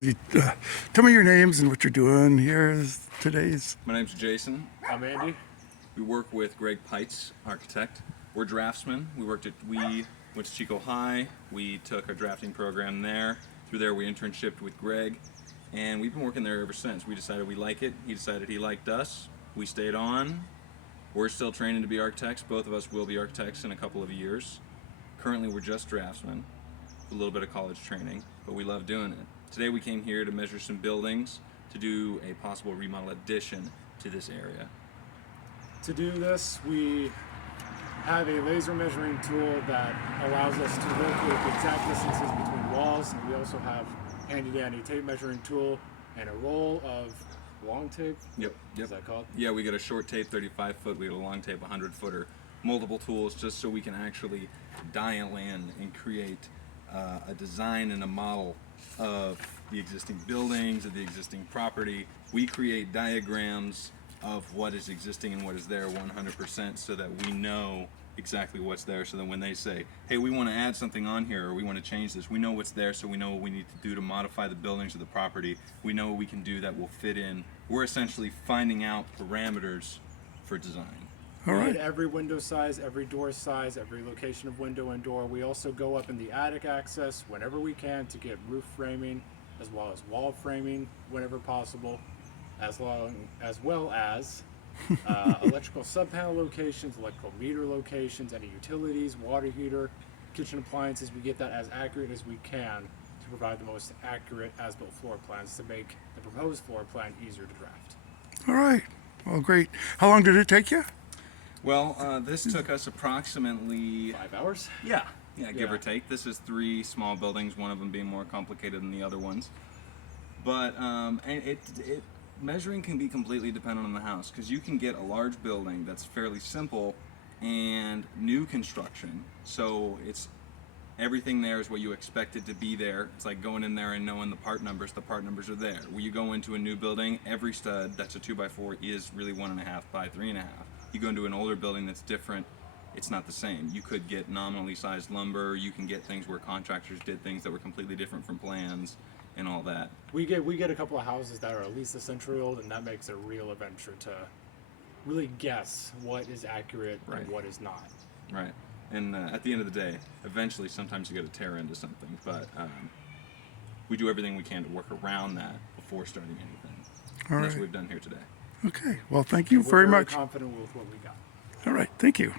Tell me your names and what you're doing here today's. My name's Jason. I'm Andy. We work with Greg Peitz, architect. We're draftsmen. We went to Chico High. We took our drafting program there. Through there, we internshiped with Greg, and we've been working there ever since. We decided we like it. He decided he liked us. We stayed on. We're still training to be architects. Both of us will be architects in a couple of years. Currently, we're just draftsmen. A little bit of college training, but we love doing it. Today we came here to measure some buildings to do a possible remodel addition to this area. To do this, we have a laser measuring tool that allows us to locate the exact distances between walls, and we also have handy-dandy tape measuring tool and a roll of long tape. Yep. Is that called? Yeah, we got a short tape 35 foot, we got a long tape 100 footer, multiple tools just so we can actually dial in and create a design and a model of the existing buildings, of the existing property. We create diagrams of what is existing and what is there 100% so that we know exactly what's there, so that when they say, hey, we want to add something on here or we want to change this, we know what's there, so we know what we need to do to modify the buildings or the property. We know what we can do that will fit in. We're essentially finding out parameters for design. All We right. hit every window size, every door size, every location of window and door. We also go up in the attic access whenever we can to get roof framing as well as wall framing whenever possible, as well as electrical subpanel locations, electrical meter locations, any utilities, water heater, kitchen appliances. We get that as accurate as we can to provide the most accurate as-built floor plans to make the proposed floor plan easier to draft. All right. Well, great. How long did it take you? Well, this took us approximately 5 hours? Yeah, give Yeah. or take. This is 3 small buildings, one of them being more complicated than the other ones. But and measuring can be completely dependent on the house, because you can get a large building that's fairly simple and new construction. So it's everything there is what you expect it to be there. It's like going in there and knowing the part numbers are there. When you go into a new building, every stud that's a 2x4 is really 1.5 by 3.5. You go into an older building that's different, it's not the same. You could get nominally sized lumber, you can get things where contractors did things that were completely different from plans and all that. We get a couple of houses that are at least a century old, and that makes it a real adventure to really guess what is accurate Right. and what is not. Right. And at the end of the day, eventually sometimes you got to tear into something, but we do everything we can to work around that before starting anything. All And that's right. what we've done here today. Okay. Well, thank you We're very very much. confident with what we got. All right. Thank you.